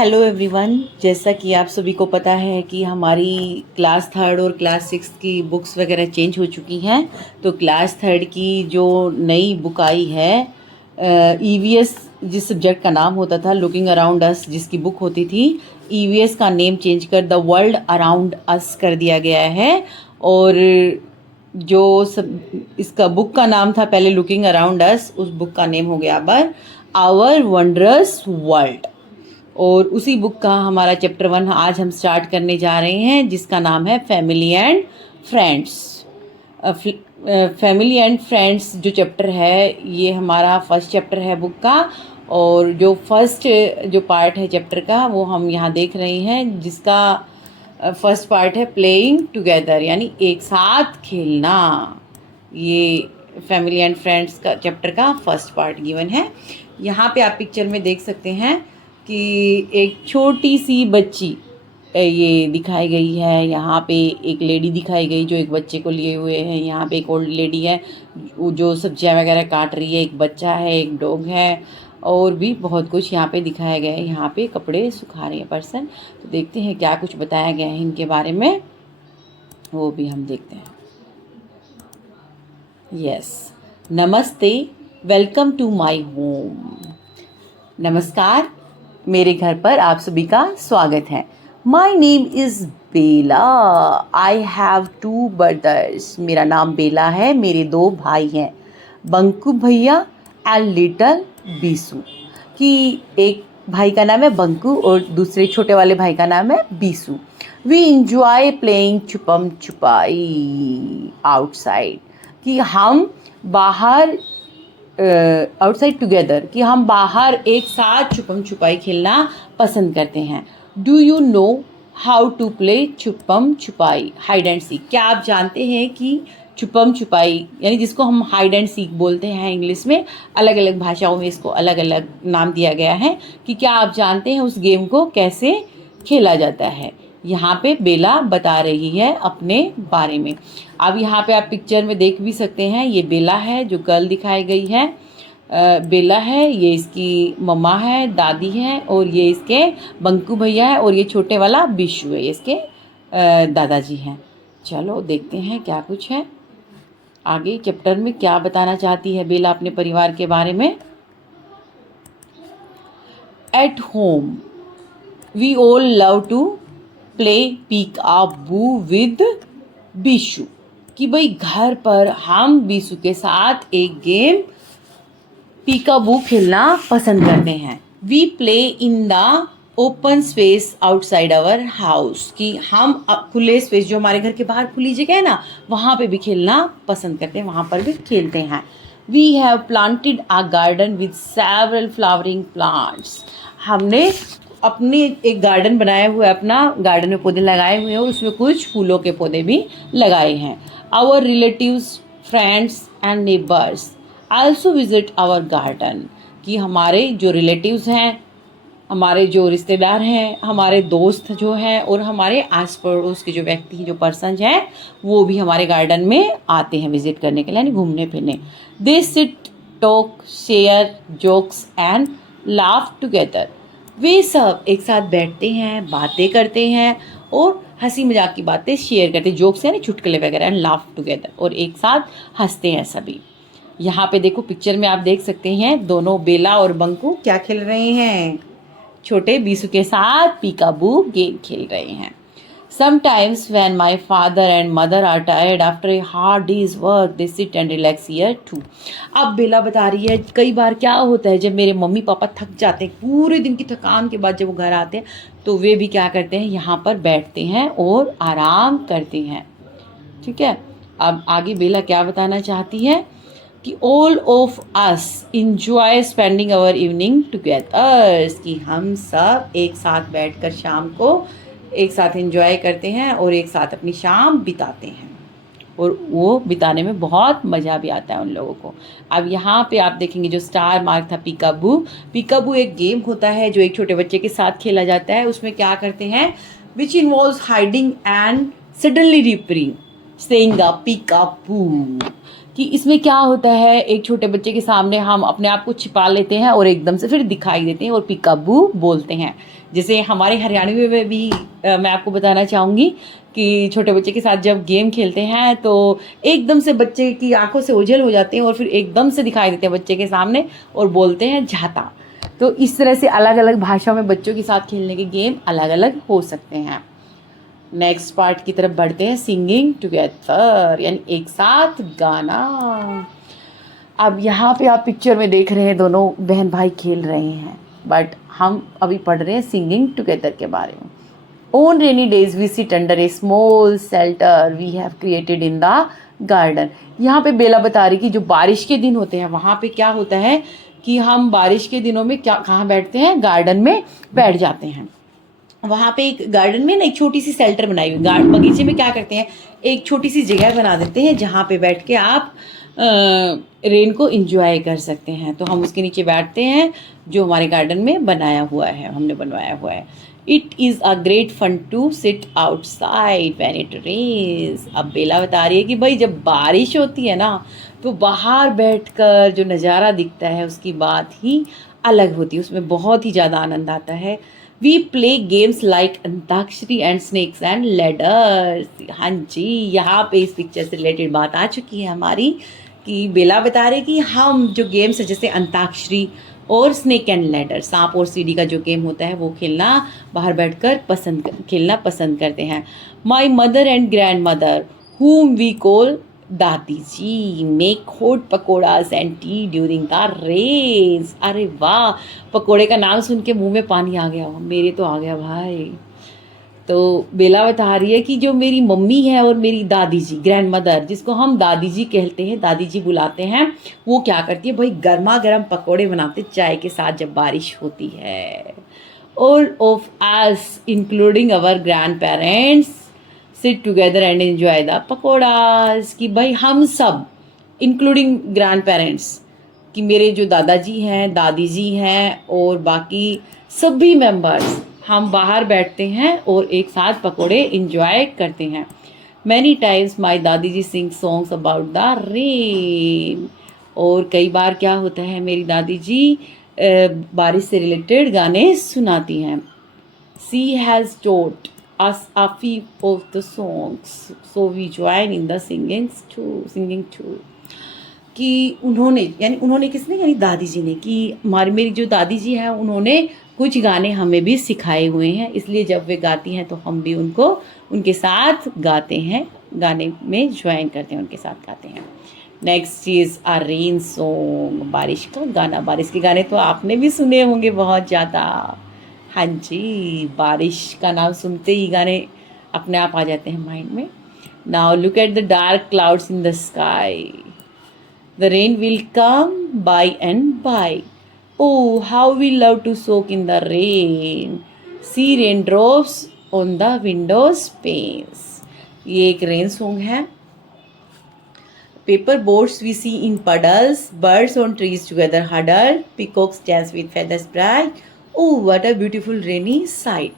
Hello everyone. जैसा कि आप सभी को पता है कि हमारी क्लास थर्ड और क्लास सिक्स की बुक्स वगैरह चेंज हो चुकी हैं। तो क्लास थर्ड की जो नई बुक आई है ईवीएस, जिस सब्जेक्ट का नाम होता था लुकिंग अराउंड अस, जिसकी बुक होती थी, ईवीएस का नेम चेंज कर द वर्ल्ड अराउंड अस कर दिया गया है। और जो इसका बुक का नाम था पहले लुकिंग अराउंड अस, उस बुक का नेम हो गया अब आवर वंडरस वर्ल्ड। और उसी बुक का हमारा चैप्टर 1 आज हम स्टार्ट करने जा रहे हैं, जिसका नाम है family and friends. Family and friends जो चैप्टर है ये हमारा फर्स्ट चैप्टर है बुक का। और जो फर्स्ट जो पार्ट है चैप्टर का वो हम यहाँ देख रहे हैं, जिसका फर्स्ट पार्ट है प्लेइंग टुगेदर, यानी एक साथ खेलना। ये फैमिली एंड फ्रेंड्स का चैप्टर का फर्स्ट पार्ट गिवन है। यहाँ पे आप पिक्चर में देख सकते हैं कि एक छोटी सी बच्ची ये दिखाई गई है। यहाँ पे एक लेडी दिखाई गई जो एक बच्चे को लिए हुए है। यहाँ पे एक ओल्ड लेडी है जो सब्जियाँ वगैरह काट रही है। एक बच्चा है, एक डॉग है, और भी बहुत कुछ यहाँ पे दिखाया गया है। यहाँ पे कपड़े सुखा रहे हैं पर्सन। तो देखते हैं क्या कुछ बताया गया है इनके बारे में, वो भी हम देखते हैं। यस, नमस्ते, वेलकम टू माय होम। नमस्कार, मेरे घर पर आप सभी का स्वागत है। My name is Bela, I have 2 brothers. मेरा नाम बेला है, मेरे 2 भाई हैं, बंकू भैया एंड लिटल बीसू। कि एक भाई का नाम है बंकू और दूसरे छोटे वाले भाई का नाम है बीसू। वी इंजॉय प्लेइंग छुपम छुपाई आउटसाइड, कि हम बाहर आउटसाइड टुगेदर, कि हम बाहर एक साथ छुपम छुपाई खेलना पसंद करते हैं। Do you know how to play chhupam chhupai hide and seek? क्या आप जानते हैं कि छुपम छुपाई, यानी जिसको हम हाइड एंड सीक बोलते हैं इंग्लिश में, अलग अलग भाषाओं में इसको अलग अलग नाम दिया गया है, कि क्या आप जानते हैं उस गेम को कैसे खेला जाता है? यहाँ पे बेला बता रही है अपने बारे में। अब यहाँ पे आप पिक्चर में देख भी सकते हैं, ये बेला है जो गर्ल दिखाई गई है। बेला है, ये इसकी मम्मा है, दादी है, और ये इसके बंकू भैया है, और ये छोटे वाला बिशु है, ये इसके दादाजी हैं। चलो देखते हैं क्या कुछ है आगे चैप्टर में, क्या बताना चाहती है बेला अपने परिवार के बारे में। At home we all love to play peekaboo with Bishu, कि भाई घर पर हम बीशू के साथ एक गेम पीकाबू खेलना पसंद करते हैं। We play in the open space outside our house, कि हम खुले स्पेस जो हमारे घर के बाहर खुली जगह है ना, वहाँ पे भी खेलना पसंद करते हैं, वहाँ पर भी खेलते हैं। We have planted a garden with several flowering plants, हमने अपने एक गार्डन बनाया हुआ है, अपना गार्डन में पौधे लगाए हुए हैं, और उसमें कुछ फूलों के पौधे भी लगाए हैं। Our relatives, friends and neighbours also visit our garden, कि हमारे जो रिलेटिव्स हैं, हमारे जो रिश्तेदार हैं, हमारे दोस्त जो हैं, और हमारे आस पड़ोस के जो व्यक्ति हैं, जो पर्सन हैं, वो भी हमारे गार्डन में आते हैं विजिट करने के लिए, यानी घूमने फिरने। They sit, talk, share jokes and laugh together, वे सब एक साथ बैठते हैं, बातें करते हैं, और हंसी मजाक की बातें शेयर करते हैं, जोक्स यानी चुटकुले वगैरह, एंड लाफ टुगेदर, और एक साथ हंसते हैं सभी। यहाँ पे देखो पिक्चर में आप देख सकते हैं दोनों बेला और बंकू क्या खेल रहे हैं, छोटे बीसू के साथ पीकाबू गेम खेल रहे हैं। Sometimes when my father and mother are tired after a hard day's work, they sit and relax here too. अब बेला बता रही है कई बार क्या होता है जब मेरे मम्मी पापा थक जाते हैं, पूरे दिन की थकान के बाद जब वो घर आते हैं, तो वे भी क्या करते हैं, यहाँ पर बैठते हैं और आराम करते हैं। ठीक है, अब आगे बेला क्या बताना चाहती है कि all of us enjoy spending our evening together, कि हम सब एक साथ बैठकर शाम को एक साथ एंजॉय करते हैं और एक साथ अपनी शाम बिताते हैं, और वो बिताने में बहुत मज़ा भी आता है उन लोगों को। अब यहाँ पे आप देखेंगे जो स्टार मार्क था पीकाबू, पीकाबू एक गेम होता है जो एक छोटे बच्चे के साथ खेला जाता है। उसमें क्या करते हैं, which involves hiding and suddenly reappearing saying the peekaboo, कि इसमें क्या होता है, एक छोटे बच्चे के सामने हम अपने आप को छिपा लेते हैं और एकदम से फिर दिखाई देते हैं और पीकाबू बोलते हैं। जैसे हमारे हरियाणवी में भी मैं आपको बताना चाहूँगी कि छोटे बच्चे के साथ जब गेम खेलते हैं तो एकदम से बच्चे की आंखों से ओझल हो जाते हैं और फिर एकदम से दिखाई देते हैं बच्चे के सामने और बोलते हैं झाता। तो इस तरह से अलग अलग भाषा में बच्चों के साथ खेलने के गेम अलग अलग हो सकते हैं। नेक्स्ट पार्ट की तरफ बढ़ते हैं, सिंगिंग टुगेदर यानी एक साथ गाना। अब यहाँ पे आप पिक्चर में देख रहे हैं दोनों बहन भाई खेल रहे हैं, बट हम अभी पढ़ रहे हैं सिंगिंग टुगेदर के बारे में। On rainy days we sit under a small shelter we have created in the garden. यहाँ पे बेला बता रही कि जो बारिश के दिन होते हैं वहाँ पे क्या होता है कि हम बारिश के दिनों में क्या कहाँ बैठते हैं, गार्डन में बैठ जाते हैं। वहाँ पे एक गार्डन में ना एक छोटी सी शेल्टर बनाई हुई, बगीचे में क्या करते हैं एक छोटी सी जगह बना देते हैं जहाँ पे बैठ के आप रेन को इंजॉय कर सकते हैं। तो हम उसके नीचे बैठते हैं जो हमारे गार्डन में बनाया हुआ है, हमने बनवाया हुआ है। It is a great fun to sit outside when it rains. अब बेला बता रही है कि भाई जब बारिश होती है ना तो बाहर बैठकर जो नज़ारा दिखता है उसकी बात ही अलग होती है, उसमें बहुत ही ज़्यादा आनंद आता है। We play games like Antakshari and snakes and ladders. हाँ जी, यहाँ पे इस पिक्चर से रिलेटेड बात आ चुकी है हमारी कि बेला बता रहे कि हम जो गेम्स है जैसे अंताक्षरी और स्नेक एंड लैडर, सांप और सीढ़ी का जो गेम होता है वो खेलना बाहर बैठकर खेलना पसंद करते हैं। My mother and grandmother whom we call dadi ji make hot pakoras and tea during the rains. अरे वाह, पकोड़े का नाम सुन के मुंह में पानी आ गया, मेरे तो आ गया भाई। तो बेला बता रही है कि जो मेरी मम्मी है और मेरी दादी जी, ग्रैंड मदर जिसको हम दादी जी कहते हैं, दादी जी बुलाते हैं, वो क्या करती है भाई गर्मा गर्म पकोड़े बनाते चाय के साथ जब बारिश होती है। All of us including our grand parents sit together and enjoy the pakoras. कि भाई हम सब इंक्लूडिंग ग्रैंड पेरेंट्स कि मेरे जो दादाजी हैं, दादी जी हैं और बाकी सभी मेंबर्स हम बाहर बैठते हैं और एक साथ पकोड़े इंजॉय करते हैं। Many times my dadi ji sing songs about the rain. और कई बार क्या होता है मेरी दादी जी बारिश से रिलेटेड गाने सुनाती हैं। She has taught us a few of the songs so we join in the singing too। कि उन्होंने किसने, यानी दादी जी ने, कि मेरी जो दादी जी हैं उन्होंने कुछ गाने हमें भी सिखाए हुए हैं, इसलिए जब वे गाती हैं तो हम भी उनके साथ गाते हैं, गाने में ज्वाइन करते हैं, उनके साथ गाते हैं। Next is a rain song, बारिश का गाना। बारिश के गाने तो आपने भी सुने होंगे बहुत ज़्यादा। हाँ जी, बारिश का नाम सुनते ही गाने अपने आप आ जाते हैं माइंड में। Now look at the dark clouds in the sky, the rain will come by and by. Oh, how we love to soak in the rain. See raindrops on the windows panes. ये एक rain song है। Paper boats we see in puddles, birds on trees together huddled, peacocks dance with feathers bright. Oh, what a beautiful rainy sight.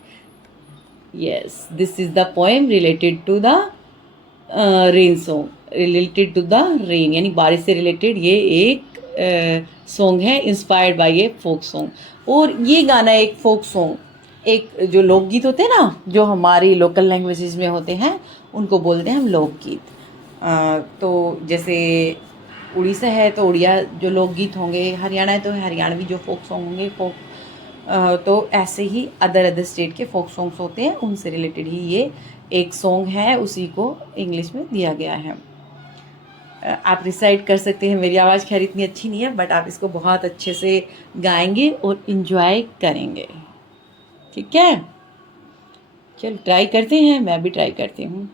Yes, this is the poem related to the rain song. Related to the rain, यानी बारिश से related ये एक song है, inspired by a folk song. और ये गाना एक फोक सॉन्ग, एक जो लोकगीत होते हैं ना जो हमारी लोकल लैंग्वेजेस में होते हैं उनको बोलते हैं हम लोकगीत। तो जैसे उड़ीसा है तो उड़िया जो लोकगीत होंगे, हरियाणा है तो हरियाणवी जो फोक सॉन्ग होंगे तो ऐसे ही अदर स्टेट के फोक सॉन्ग्स होते हैं, उनसे रिलेटेड ही ये एक सॉन्ग है, उसी को इंग्लिश में दिया गया है। आप रिसाइट कर सकते हैं। मेरी आवाज़ खैर इतनी अच्छी नहीं है बट आप इसको बहुत अच्छे से गाएंगे और इन्जॉय करेंगे, ठीक है। चलो ट्राई करते हैं, मैं भी ट्राई करती हूँ।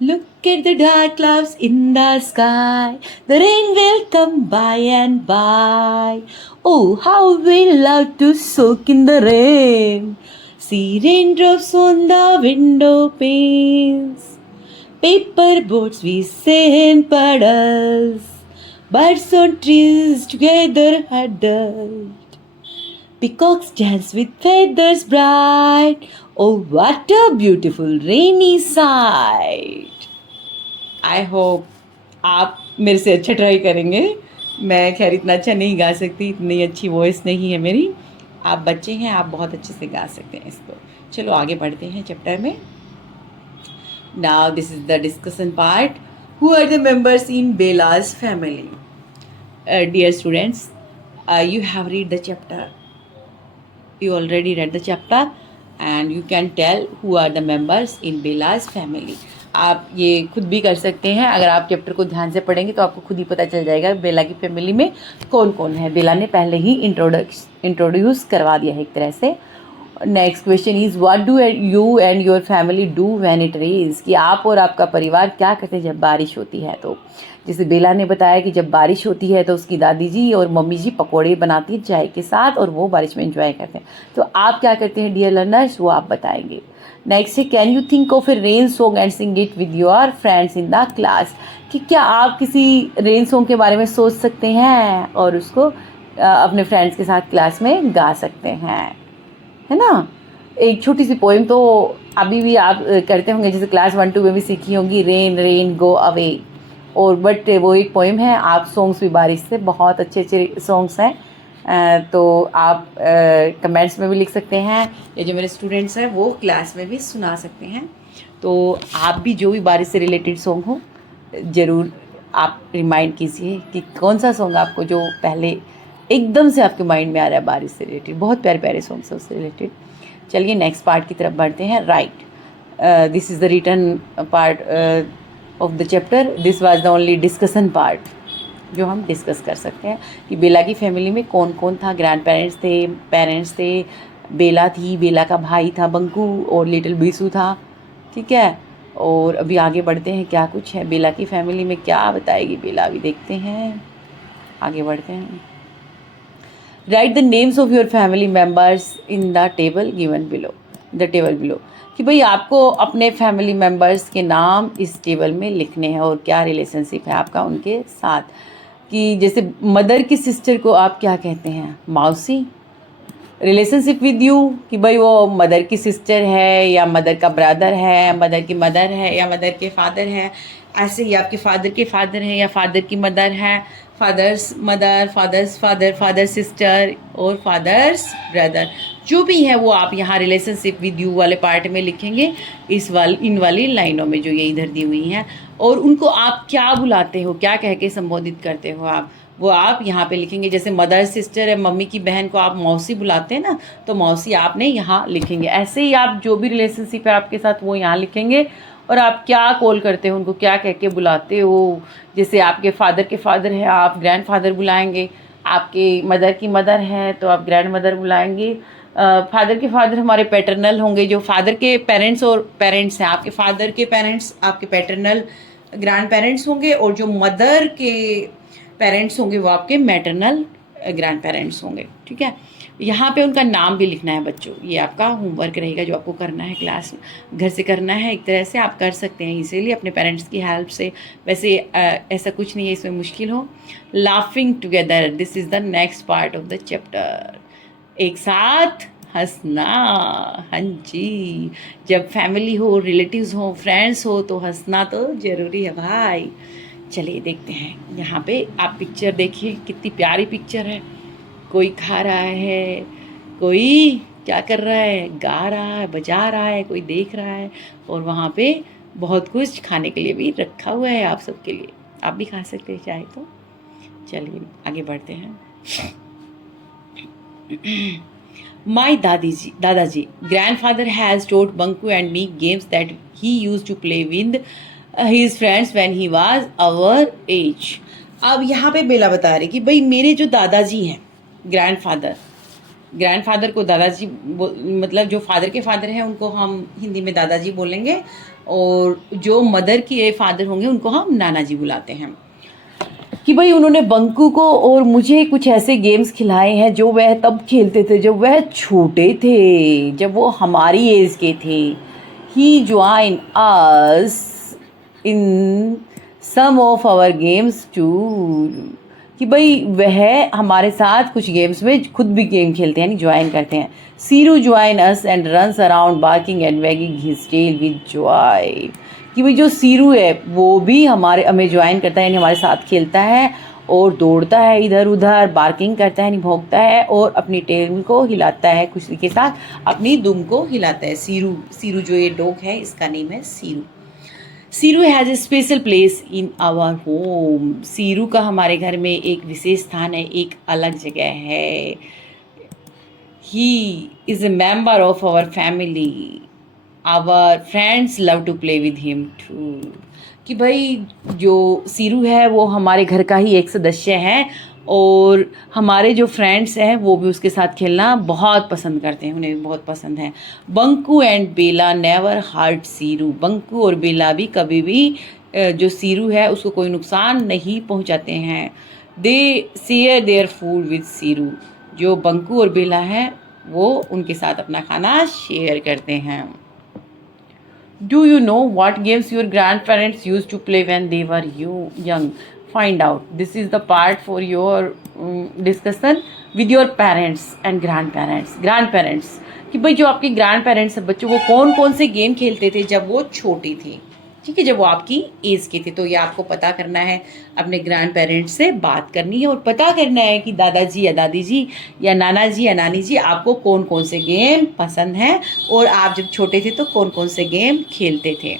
Look at the dark clouds in the sky, the rain will come by and by. Oh, how we love to soak in the rain, see raindrops on the window panes. Paper boats we sail in puddles, birds on trees together huddled, peacocks dance with feathers bright. Oh, what a beautiful rainy sight. I hope आप मेरे से अच्छा try करेंगे। मैं खैर इतना अच्छा नहीं गा सकती, इतनी अच्छी वॉइस नहीं है मेरी, आप बच्चे हैं, आप बहुत अच्छे से गा सकते हैं इसको। चलो आगे बढ़ते हैं चैप्टर में। Now this is the discussion part. Who are the members in Bela's family? Dear students, you have read the chapter. You already read the chapter and you can tell who are the members in Bela's family. आप ये खुद भी कर सकते हैं। अगर आप chapter को ध्यान से पढ़ेंगे तो आपको खुद ही पता चल जाएगा बेला की फैमिली में कौन कौन है। बेला ने पहले ही इंट्रोड्यूस करवा दिया है एक तरह से। Next question is what do you and your family do when it rains? कि आप और आपका परिवार क्या करते हैं जब बारिश होती है। तो जैसे बेला ने बताया कि जब बारिश होती है तो उसकी दादी जी और मम्मी जी पकौड़े बनाती हैं चाय के साथ और वो बारिश में एंजॉय करते हैं। तो आप क्या करते हैं डियर लर्नर्स, वो आप बताएंगे। नेक्स्ट है can you think of A rain song and sing it with your friends in the class? कि क्या आप किसी रेन सॉन्ग के बारे में सोच सकते हैं और उसको अपने फ्रेंड्स के साथ क्लास में गा सकते हैं, है ना। एक छोटी सी पोएम तो अभी भी आप करते होंगे, जैसे क्लास 1 2 में भी सीखी होंगी, रेन रेन गो अवे। और बट वो एक पोएम है। आप सॉन्ग्स भी बारिश से बहुत अच्छे अच्छे सॉन्ग्स हैं, तो आप कमेंट्स में भी लिख सकते हैं। ये जो मेरे स्टूडेंट्स हैं वो क्लास में भी सुना सकते हैं। तो आप भी जो भी बारिश से रिलेटेड सॉन्ग हो ज़रूर आप रिमाइंड कीजिए कि कौन सा सॉन्ग आपको जो पहले एकदम से आपके माइंड में आ रहा है बारिश से रिलेटेड। बहुत प्यारे प्यारे सॉन्ग्स हैं उससे रिलेटेड। चलिए नेक्स्ट पार्ट की तरफ बढ़ते हैं। Right, this is the written part of the chapter. This was the only discussion part जो हम डिस्कस कर सकते हैं कि बेला की फैमिली में कौन कौन था। ग्रैंड पेरेंट्स थे, बेला थी, बेला का भाई था बंकू और लिटिल बीसू था, ठीक है। और अभी आगे बढ़ते हैं, क्या कुछ है बेला की फैमिली में, क्या बताएगी बेला, अभी देखते हैं। आगे बढ़ते हैं। Right the names of your family members in the table given below. कि भाई आपको अपने फैमिली मेम्बर्स के नाम इस टेबल में लिखने हैं और क्या रिलेशनशिप है आपका उनके साथ। कि जैसे मदर की सिस्टर को आप क्या कहते हैं, मौसी। रिलेशनशिप विद यू, कि भाई वो मदर की सिस्टर है या मदर का ब्रदर है, मदर की मदर है या मदर के फादर है। ऐसे ही आपके फादर के फादर हैं या फादर की मदर है, father's mother, father's father, father sister और फादर्स ब्रदर, जो भी है वो आप यहाँ रिलेशनशिप विद यू वाले पार्ट में लिखेंगे, इन वाली लाइनों में जो ये इधर दी हुई हैं। और उनको आप क्या बुलाते हो, क्या कह के संबोधित करते हो आप, वो आप यहाँ पे लिखेंगे। जैसे मदर सिस्टर है, मम्मी की बहन को आप मौसी बुलाते हैं ना, तो मौसी आपने यहाँ लिखेंगे। ऐसे ही आप जो भी रिलेशनशिप है आपके साथ वो यहाँ लिखेंगे। और आप क्या कॉल करते हो उनको, क्या कह के बुलाते हो। जैसे आपके फादर के फादर हैं आप ग्रैंड फादर बुलाएंगे, आपके मदर की मदर है तो आप ग्रैंड मदर बुलाएंगे। फादर के फादर हमारे पैटर्नल होंगे, जो फादर के पेरेंट्स और पेरेंट्स हैं, आपके फादर के पेरेंट्स आपके पैटर्नल ग्रैंड पेरेंट्स होंगे, और जो मदर के पेरेंट्स होंगे वो आपके मैटरनल ग्रैंड पेरेंट्स होंगे, ठीक है। यहाँ पे उनका नाम भी लिखना है बच्चों, ये आपका होमवर्क रहेगा जो आपको करना है, क्लास घर से करना है। एक तरह से आप कर सकते हैं इसीलिए अपने पेरेंट्स की हेल्प से। वैसे ऐसा कुछ नहीं है इसमें मुश्किल हो। Laughing together, this is the next part of the chapter. एक साथ हंसना, हाँ जी, जब फैमिली हो, रिलेटिव्स हो, फ्रेंड्स हो तो हंसना तो ज़रूरी है भाई। चलिए देखते हैं, यहाँ पे आप पिक्चर देखिए, कितनी प्यारी पिक्चर है। कोई खा रहा है, कोई क्या कर रहा है, गा रहा है, बजा रहा है, कोई देख रहा है, और वहाँ पे बहुत कुछ खाने के लिए भी रखा हुआ है आप सबके लिए। आप भी खा सकते हैं चाहे तो। चलिए आगे बढ़ते हैं। My दादाजी grandfather has taught Banku and me games that he used to play with his friends when he was our age। अब यहाँ पे बेला बता रही कि भाई मेरे जो दादाजी हैं, ग्रैंडफादर को दादाजी मतलब जो फादर के फादर हैं उनको हम हिंदी में दादाजी बोलेंगे, और जो मदर के फादर होंगे उनको हम नाना जी बुलाते हैं। कि भाई उन्होंने बंकू को और मुझे कुछ ऐसे गेम्स खिलाए हैं जो वह तब खेलते थे जब वह छोटे थे, जब वो हमारी एज के थे। He join us in some of our games too, कि भाई वह हमारे साथ कुछ गेम्स में खुद भी गेम खेलते हैं, यानी ज्वाइन करते हैं। Seeru join us and runs around barking and wagging his tail with joy. कि भाई जो सीरू है वो भी हमें ज्वाइन करता है, यानी हमारे साथ खेलता है और दौड़ता है इधर उधर, बार्किंग करता है यानी भौंकता है और अपनी टेल को हिलाता है, खुशी के साथ अपनी दुम को हिलाता है। सीरू, सीरू जो ये डॉग है इसका नेम है Seeru. Seeru has a special place in our home. Seeru का हमारे घर में एक विशेष स्थान है, एक अलग जगह है। He is a member of our family. Our friends love to play with him too. कि भाई जो सीरू है वो हमारे घर का ही एक सदस्य है और हमारे जो फ्रेंड्स हैं वो भी उसके साथ खेलना बहुत पसंद करते हैं, उन्हें भी बहुत पसंद है। Banku and Bela never hurt Siru. Banku और बेला भी कभी भी जो सीरू है उसको कोई नुकसान नहीं पहुंचाते हैं। दे share their food with Siru. जो बंकू और बेला है वो उनके साथ अपना खाना शेयर करते हैं। Do you know what games your grandparents used to play when they were young? Find out. This is the part for your discussion with your parents and grandparents. Grandparents कि भाई जो आपके grandparents है बच्चों, वो कौन कौन से गेम खेलते थे जब वो छोटे थे, ठीक है, जब वो आपकी एज के थे। तो ये आपको पता करना है, अपने ग्रैंड पेरेंट्स से बात करनी है और पता करना है कि दादाजी या दादी जी या नाना जी या नानी जी आपको कौन कौन से गेम पसंद हैं और आप जब छोटे थे तो कौन कौन से गेम खेलते थे।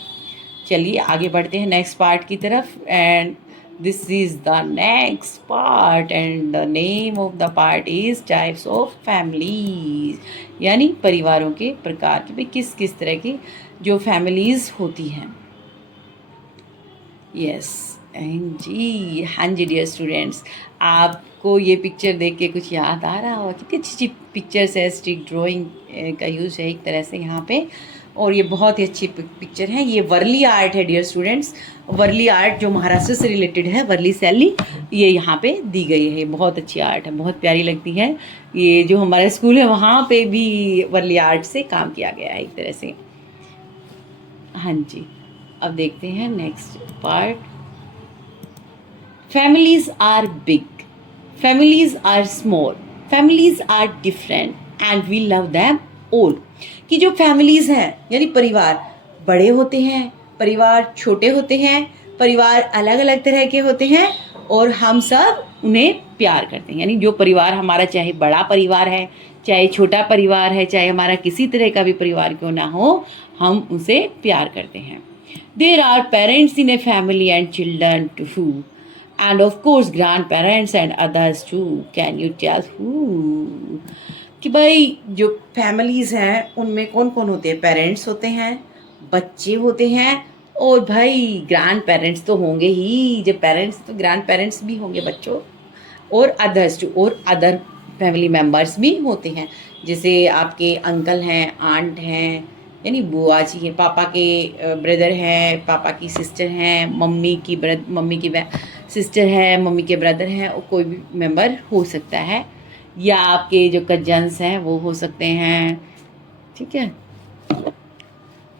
चलिए आगे बढ़ते हैं नेक्स्ट पार्ट की तरफ। And this is the next part and the name of the part is types of families, यानी परिवारों के प्रकार कि भाई किस किस तरह की जो फैमिलीज़ होती हैं। यस जी, हाँ जी डियर स्टूडेंट्स, आपको ये पिक्चर देख के कुछ याद आ रहा होगा। कितनी अच्छी अच्छी पिक्चर्स है, स्टिक ड्राइंग का यूज़ है एक तरह से यहाँ पे, और ये बहुत ही अच्छी पिक्चर है। ये वर्ली आर्ट है डियर स्टूडेंट्स। वर्ली आर्ट जो महाराष्ट्र से रिलेटेड है, वर्ली शैली, ये यहाँ पे दी गई है। बहुत अच्छी आर्ट है, बहुत प्यारी लगती है। ये जो हमारा स्कूल है वहाँ पे भी वर्ली आर्ट से काम किया गया है एक तरह से। हाँ जी, अब देखते हैं next part. Families are big, families are small, families are different and we love them all. कि जो फैमिलीज हैं यानी परिवार बड़े होते हैं, परिवार छोटे होते हैं, परिवार अलग अलग तरह के होते हैं और हम सब उन्हें प्यार करते हैं। यानी जो परिवार हमारा, चाहे बड़ा परिवार है, चाहे छोटा परिवार है, चाहे हमारा किसी तरह का भी परिवार क्यों ना हो, हम उसे प्यार करते हैं। There are parents in a family and children too, and of course grandparents and others too. Can you tell who? कि भाई जो फैमिलीज़ हैं उनमें कौन कौन होते हैं? पेरेंट्स होते हैं, बच्चे होते हैं और भाई ग्रैंड पेरेंट्स तो होंगे ही। जब पेरेंट्स तो ग्रैंड पेरेंट्स भी होंगे बच्चों, और अदर्स टू, और अदर फैमिली मेम्बर्स भी होते हैं। जैसे आपके अंकल हैं, आंट हैं, यानी बुआ जी हैं, पापा के ब्रदर हैं, पापा की सिस्टर हैं, मम्मी की सिस्टर है, मम्मी के ब्रदर हैं, और कोई भी मेंबर हो सकता है, या आपके जो कजन्स हैं वो हो सकते हैं, ठीक है।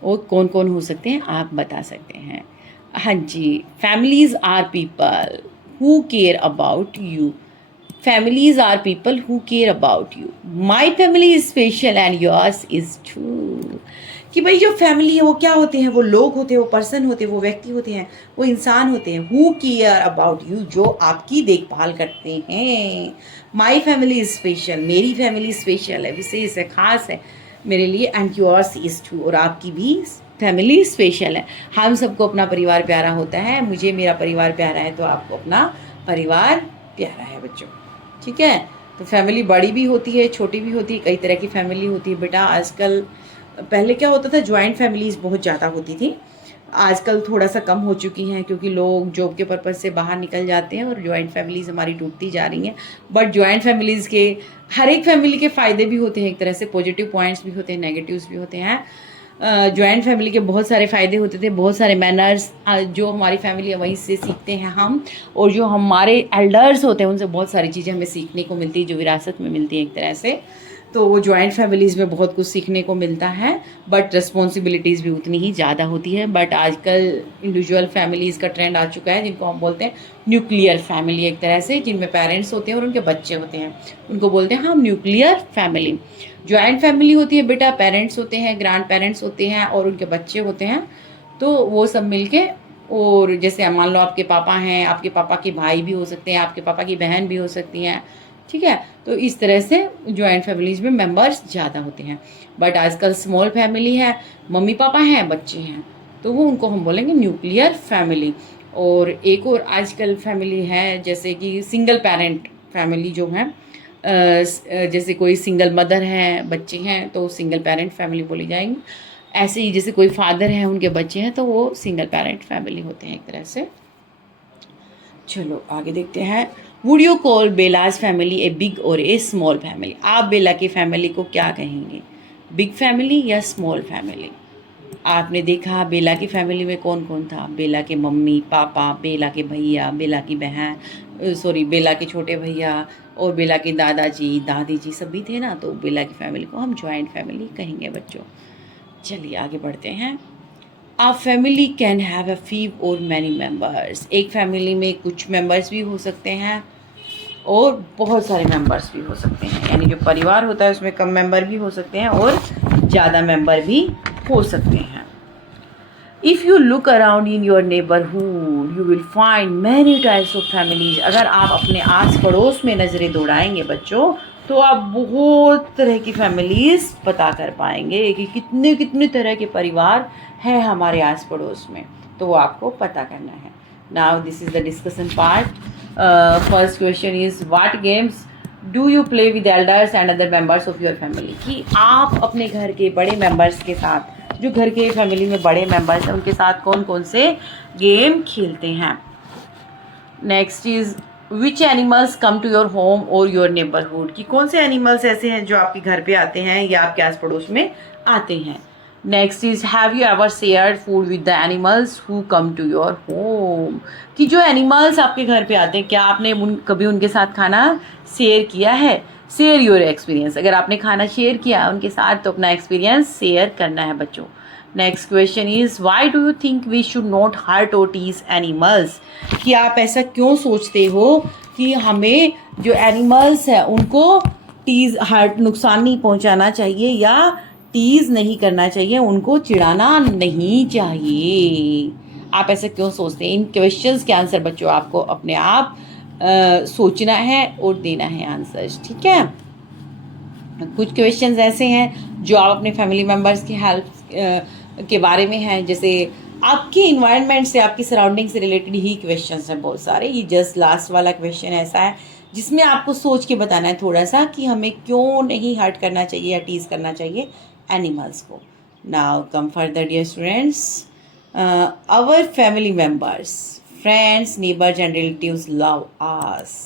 और कौन कौन हो सकते हैं आप बता सकते हैं। हाँ जी, families are people who care about you. Families are people who care about you. My family is special and yours is too. कि भाई जो फैमिली है वो क्या होते हैं? वो लोग होते हैं, वो पर्सन होते हैं, वो व्यक्ति होते हैं, वो इंसान होते हैं। Who care about you, जो आपकी देखभाल करते हैं। My family is special, मेरी फैमिली स्पेशल है, विशेष है, खास है मेरे लिए। And yours is too, और आपकी भी फैमिली स्पेशल है। हम सबको अपना परिवार प्यारा होता है। मुझे मेरा परिवार प्यारा है तो आपको अपना परिवार प्यारा है बच्चों, ठीक है। तो फैमिली बड़ी भी होती है, छोटी भी होती है, कई तरह की फैमिली होती है बेटा। आजकल, पहले क्या होता था, जॉइंट फैमिलीज़ बहुत ज़्यादा होती थी, आजकल थोड़ा सा कम हो चुकी हैं क्योंकि लोग जॉब के पर्पज़ से बाहर निकल जाते हैं और जॉइंट फैमिलीज़ हमारी टूटती जा रही हैं। बट जॉइंट फैमिलीज़ के, हर एक फैमिली के फ़ायदे भी होते हैं, एक तरह से पॉजिटिव पॉइंट्स भी होते हैं, नेगेटिव्स भी होते हैं। जॉइंट फैमिली के बहुत सारे फ़ायदे होते थे, बहुत सारे मैनर्स जो हमारी फैमिली है वहीं से सीखते हैं हम, और जो हमारे एल्डर्स होते हैं उनसे बहुत सारी चीज़ें हमें सीखने को मिलती है, जो विरासत में मिलती है एक तरह से। तो वो जॉइंट फैमिलीज़ में बहुत कुछ सीखने को मिलता है, बट रिस्पॉन्सिबिलिटीज़ भी उतनी ही ज़्यादा होती है। बट आजकल इंडिविजुअल फैमिलीज़ का ट्रेंड आ चुका है, जिनको हम बोलते हैं न्यूक्लियर फैमिली एक तरह से, जिनमें पेरेंट्स होते हैं और उनके बच्चे होते हैं, उनको बोलते हैं हम न्यूक्लियर फैमिली। जॉइंट फैमिली होती है बेटा, पेरेंट्स होते हैं, ग्रैंड पेरेंट्स होते हैं और उनके बच्चे होते हैं, तो वो सब मिलके और जैसे मान लो आपके पापा हैं, आपके पापा के भाई भी हो सकते हैं, आपके पापा की बहन भी हो सकती हैं, ठीक है। तो इस तरह से जॉइंट फैमिलीज़ में मेंबर्स ज़्यादा होते हैं। बट आजकल स्मॉल फैमिली है, मम्मी पापा हैं, बच्चे हैं, तो वो उनको हम बोलेंगे न्यूक्लियर फैमिली। और एक और आजकल फैमिली है जैसे कि सिंगल पेरेंट फैमिली जो है, जैसे कोई सिंगल मदर है, बच्चे हैं, तो सिंगल पेरेंट फैमिली बोली जाएंगी। ऐसे ही जैसे कोई फादर हैं, उनके बच्चे हैं, तो वो सिंगल पेरेंट फैमिली होते हैं एक तरह से। चलो आगे देखते हैं। Would you call BelAZ family a big और ए स्मॉल फैमिली? आप बेला की फैमिली को क्या कहेंगे, बिग फैमिली या स्मॉल फैमिली? आपने देखा बेला की फैमिली में कौन कौन था? बेला के मम्मी पापा, बेला के भैया, बेला की बहन, सॉरी बेला के छोटे भैया, और बेला के दादाजी दादी जी सभी थे ना, तो बेला की फैमिली को हम जॉइंट फैमिली कहेंगे बच्चों। चलिए आगे बढ़ते हैं। A family can have a few or many members. एक फैमिली में कुछ मेंबर्स भी हो सकते हैं और बहुत सारे मेंबर्स भी हो सकते हैं, यानी जो परिवार होता है उसमें कम मेंबर भी हो सकते हैं और ज़्यादा मेंबर भी हो सकते हैं। If you look around in your neighbourhood you will find many types of families. अगर आप अपने आस पड़ोस में नज़रें दौड़ाएंगे बच्चों, तो आप बहुत तरह की फैमिलीज़ पता कर पाएंगे कि कितने कितने तरह के परिवार हैं हमारे आस पड़ोस में, तो वो आपको पता करना है। Now this is the discussion part. First question is what games do you play with elders and other members of your family? कि आप अपने घर के बड़े मेंबर्स के साथ, जो घर के फैमिली में बड़े मेंबर्स हैं, उनके साथ कौन कौन से गेम खेलते हैं। Next is which animals come to your home और योर नेबरहुड? कि कौन से एनिमल्स ऐसे हैं जो आपके घर पे आते हैं या आपके आस पड़ोस में आते हैं। Next is have you ever shared food with the animals who come to your home? कि जो एनिमल्स आपके घर पे आते हैं, क्या आपने कभी उनके साथ खाना शेयर किया है? Share your experience. अगर आपने खाना शेयर किया उनके साथ, तो अपना एक्सपीरियंस शेयर करना है बच्चों। Next question is why do you think we should not hurt और टीज एनिमल्स? कि आप ऐसा क्यों सोचते हो कि हमें जो एनिमल्स हैं उनको टीज हर्ट, नुकसान नहीं पहुंचाना चाहिए या टीज नहीं करना चाहिए, उनको चिढ़ाना नहीं चाहिए? आप ऐसा क्यों सोचते हैं? इन क्वेश्चंस के आंसर बच्चों आपको अपने आप सोचना है और देना है आंसर्स, ठीक है। कुछ क्वेश्चंस ऐसे हैं जो आप अपने फैमिली मेम्बर्स की हेल्प के बारे में हैं, जैसे आपके इन्वायरमेंट से, आपकी सराउंडिंग से रिलेटेड ही क्वेश्चंस हैं बहुत सारे। ये जस्ट लास्ट वाला क्वेश्चन ऐसा है जिसमें आपको सोच के बताना है थोड़ा सा कि हमें क्यों नहीं हर्ट करना चाहिए या टीज करना चाहिए एनिमल्स को। Now come further dear students, our family members, friends, neighbours and relatives love us.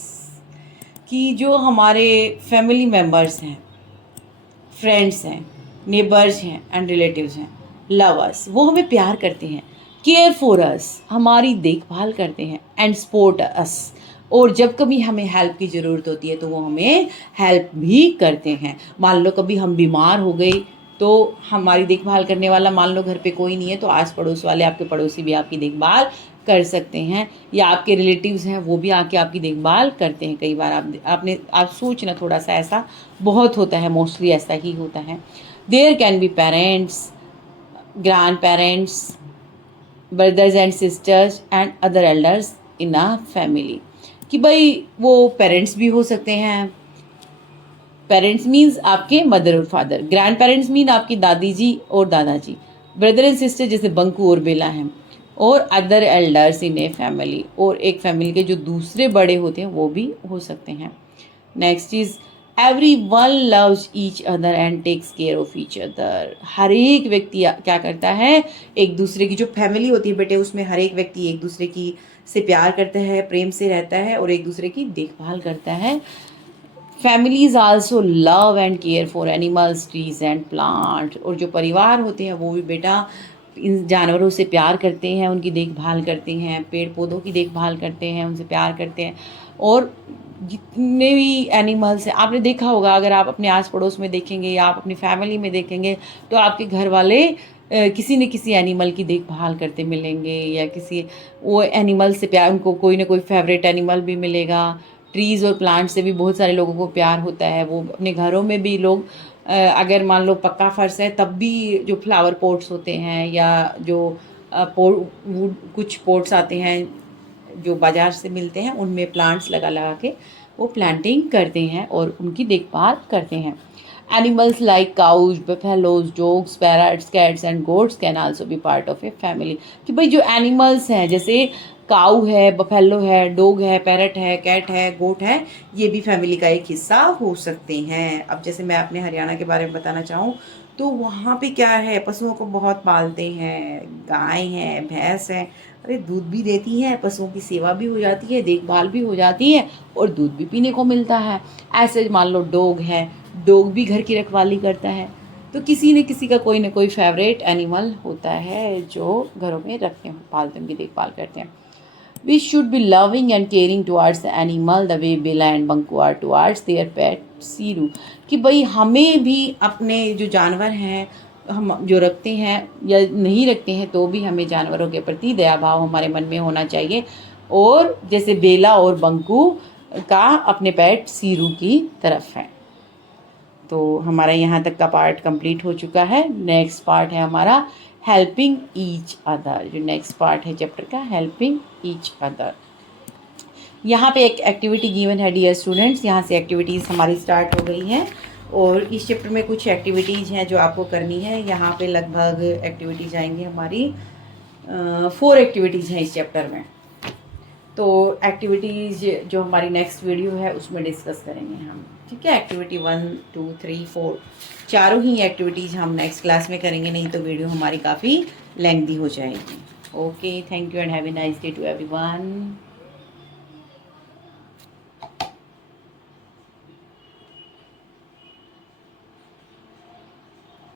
कि जो हमारे फैमिली मेम्बर्स हैं, फ्रेंड्स हैं, नेबर्स हैं एंड रिलेटिव्स हैं, लव अस, वो हमें प्यार करते हैं, केयर फॉर अस, हमारी देखभाल करते हैं, एंड सपोर्ट अस, और जब कभी हमें हेल्प की ज़रूरत होती है तो वो हमें हेल्प भी करते हैं। मान लो कभी हम बीमार हो गए तो हमारी देखभाल करने वाला मान लो घर पे कोई नहीं है, तो आस पड़ोस वाले, आपके पड़ोसी भी आपकी देखभाल कर सकते हैं, या आपके रिलेटिव्स हैं वो भी आके आपकी देखभाल करते हैं। कई बार आप सोचना थोड़ा सा, ऐसा बहुत होता है, मोस्टली ऐसा ही होता है। There can be parents, grand parents, brothers and sisters and other elders in a family. कि भाई वो पेरेंट्स भी हो सकते हैं, पेरेंट्स मीन्स आपके मदर और फादर, ग्रैंड पेरेंट्स मीन आपकी दादी जी और दादाजी, ब्रदर एंड सिस्टर जैसे बंकू और बेला हैं, और other elders in a family, और एक फैमिली के जो दूसरे बड़े होते हैं वो भी हो सकते हैं। Next is everyone loves each other and takes care of each other. हर एक व्यक्ति क्या करता है, एक दूसरे की जो फैमिली होती है बेटे, उसमें हर एक व्यक्ति एक दूसरे की से प्यार करता है, प्रेम से रहता है और एक दूसरे की देखभाल करता है। Families also love and care for animals, trees and plant. और जो परिवार होते हैं वो भी बेटा इन जानवरों से प्यार करते हैं, उनकी देखभाल करते हैं, पेड़ पौधों की देखभाल करते हैं, उनसे प्यार करते हैं। और जितने भी एनिमल्स हैं, आपने देखा होगा, अगर आप अपने आस पड़ोस में देखेंगे या आप अपनी फैमिली में देखेंगे, तो आपके घर वाले किसी न किसी एनिमल की देखभाल करते मिलेंगे, या किसी वो एनिमल से प्यार, उनको कोई ना कोई फेवरेट एनिमल भी मिलेगा। ट्रीज़ और प्लांट से भी बहुत सारे लोगों को प्यार होता है। वो अपने घरों में भी लोग अगर मान लो पक्का फर्श है तब भी जो फ्लावर पॉट्स होते हैं या जो कुछ पोट्स आते हैं जो बाज़ार से मिलते हैं, उनमें प्लांट्स लगा लगा के वो प्लांटिंग करते हैं और उनकी देखभाल करते हैं। Animals like cows, buffaloes, dogs, parrots, cats and goats can also be part of a family. कि भाई जो एनिमल्स हैं जैसे काऊ है, बफेलो है, डॉग है, पैरट है, कैट है, गोट है, ये भी फैमिली का एक हिस्सा हो सकते हैं। अब जैसे मैं अपने हरियाणा के बारे में बताना चाहूँ तो वहाँ पे क्या है, पशुओं को बहुत पालते हैं, गाय हैं, भैंस हैं, अरे दूध भी देती हैं, पशुओं की सेवा भी हो जाती है, देखभाल भी हो जाती है और दूध भी पीने को मिलता है। ऐसे मान लो डॉग है, डॉग भी घर की रखवाली करता है। तो किसी न किसी का कोई ना कोई फेवरेट एनिमल होता है जो घरों में रखते हैं, पालते हैं, उनकी देखभाल करते हैं। We should be loving and caring towards the animal the way Bella and Banku are towards their pet Siru। कि भाई हमें भी अपने जो जानवर हैं हम जो रखते हैं या नहीं रखते हैं तो भी हमें जानवरों के प्रति दया भाव हमारे मन में होना चाहिए, और जैसे बेला और बंकू का अपने पेट सीरू की तरफ है। तो हमारा यहाँ तक का पार्ट कंप्लीट हो चुका है। नेक्स्ट पार्ट है हमारा हेल्पिंग ईच अदर। जो नेक्स्ट पार्ट है चैप्टर का हेल्पिंग ईच अदर। यहाँ पे एक एक्टिविटी गिवन है डियर स्टूडेंट्स, यहाँ से एक्टिविटीज़ हमारी स्टार्ट हो गई हैं और इस चैप्टर में कुछ एक्टिविटीज़ हैं जो आपको करनी है। यहाँ पे लगभग एक्टिविटीज़ आएंगी हमारी 4 एक्टिविटीज़ हैं इस चैप्टर में। तो एक्टिविटीज़ जो हमारी नेक्स्ट वीडियो है उसमें डिस्कस करेंगे हम, ठीक है। एक्टिविटी 1, 2, 3, 4 चारों ही एक्टिविटीज़ हम नेक्स्ट क्लास में करेंगे, नहीं तो वीडियो हमारी काफ़ी लेंथी हो जाएगी। Okay, thank you and have a nice day to everyone.